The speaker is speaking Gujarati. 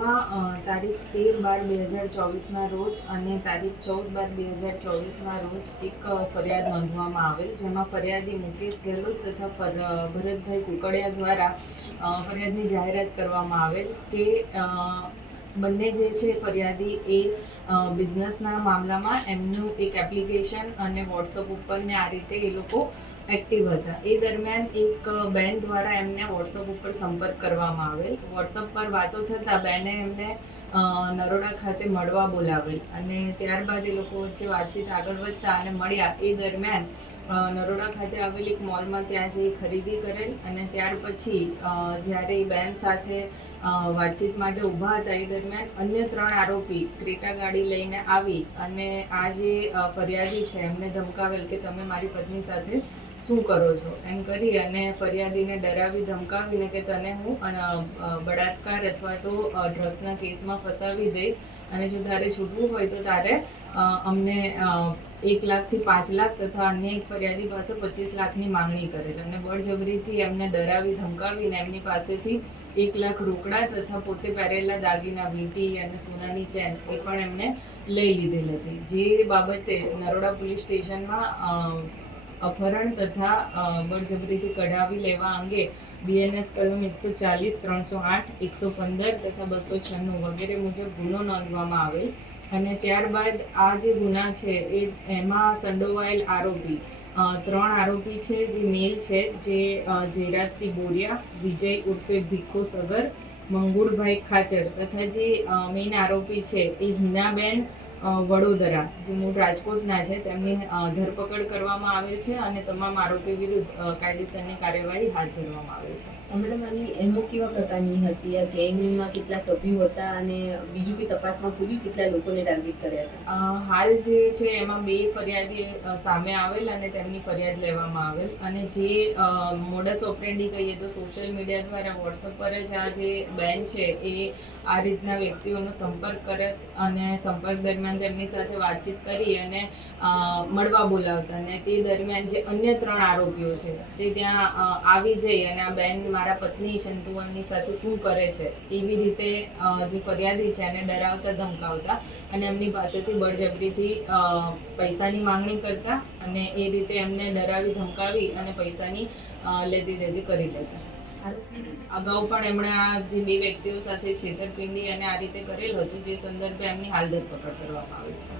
હાલમાં તારીખ 13/12/2024ના રોજ અને તારીખ 14/12/2024ના રોજ એક ફરિયાદ નોંધવામાં આવેલ, જેમાં ફરિયાદી મુકેશ ગેહલોત તથા ભરતભાઈ કુકડિયા દ્વારા ફરિયાદની જાહેરાત કરવામાં આવેલ કે બંને જે છે ફરિયાદી એ બિઝનેસના મામલામાં એમનું એક એપ્લિકેશન અને વોટ્સઅપ ઉપર ને આ રીતે એ લોકો એક્ટિવ હતા. એ દરમિયાન એક બેન દ્વારા એમને વોટ્સઅપ ઉપર સંપર્ક કરવામાં આવેલ. વોટ્સઅપ પર વાતો થતાં બેને એમને નરોડા ખાતે મળવા બોલાવેલ અને ત્યારબાદ એ લોકો વચ્ચે વાતચીત આગળ વધતા અને મળ્યા. એ દરમિયાન નરોડા ખાતે આવેલ એક મોલમાં ત્યાં જઈ ખરીદી કરેલ અને ત્યાર પછી જ્યારે એ બેન સાથે વાતચીત માટે ઊભા હતા એ દરમિયાન અન્ય 3 આરોપી ક્રેટા ગાડી લઈને આવી અને આ જે ફરિયાદી છે એમને ધમકાવેલ કે તમે મારી પત્ની સાથે શું કરો છો એમ કરી અને ફરિયાદીને ડરાવી ધમકાવીને કે તને હું બળાત્કાર અથવા તો ડ્રગ્સના કેસમાં ફસાવી દઈશ અને જો તારે છૂટવું હોય તો તારે અમને 1 લાખથી 5 લાખ તથા અન્ય એક ફરિયાદી પાસે 25 લાખની માંગણી કરેલ અને બળજબરીથી એમને ડરાવી ધમકાવીને એમની પાસેથી 1 લાખ રોકડા તથા પોતે પહેરેલા દાગીના વીંટી અને સોનાની ચેન એ પણ એમને લઈ લીધેલ હતી. જે બાબતે નરોડા પોલીસ સ્ટેશનમાં અપહરણ તથા બળજબરીથી કઢાવી લેવા અંગે BNS કલમ 140, 308, 115 તથા 296 વગેરે મુજબ ગુનો નોંધવામાં આવેલ અને ત્યારબાદ આ જે ગુના છે એમાં સંડોવાયેલ આરોપી 3 આરોપી છે જે મેલ છે, જે જયરાજસિંહ બોરિયા, વિજય ઉર્ફે ભીખો સગર, મંગુળભાઈ ખાચર તથા જે મેઇન આરોપી છે એ હિનાબેન વડોદરા જે મૂળ રાજકોટના છે તેમની ધરપકડ કરવામાં આવેલ છે અને તમામ આરોપી વિરુદ્ધ કાયદેસરની કાર્યવાહી હાથ ધરવામાં આવેલ છે. મેડમ, આની એમો કેવા પ્રકારની હતી? આ ગેંગમાં કેટલા સભ્યો હતા અને બીજું કે તપાસમાં પૂછ્યું કેટલા લોકોને ટાર્ગેટ કર્યા હતા? હાલ જે છે એમાં 2 ફરિયાદી સામે આવેલ અને તેમની ફરિયાદ લેવામાં આવેલ અને જે મોડસ ઓપરેન્ડી કહીએ તો સોશિયલ મીડિયા દ્વારા વોટ્સઅપ પર જ આ જે બેન છે એ આ રીતના વ્યક્તિઓનો સંપર્ક કરે અને સંપર્ક દરમિયાન તેમની સાથે વાતચીત કરી અને મળવા બોલાવતા અને તે દરમિયાન જે અન્ય 3 આરોપીઓ છે તે ત્યાં આવી જઈ અને આ બેન મારા પત્ની સંતુવનની સાથે શું કરે છે એવી રીતે જે ફરિયાદી છે એને ડરાવતા ધમકાવતા અને એમની પાસેથી બળજબરીથી પૈસાની માંગણી કરતા અને એ રીતે એમને ડરાવી ધમકાવી અને પૈસાની લેતી દેતી કરી લેતા. અગાઉ પણ એમણે આ જે 2 વ્યક્તિઓ સાથે છેતરપિંડી અને આ રીતે કરેલ હતું, જે સંદર્ભે એમની હાલ ધરપકડ કરવામાં આવી છે.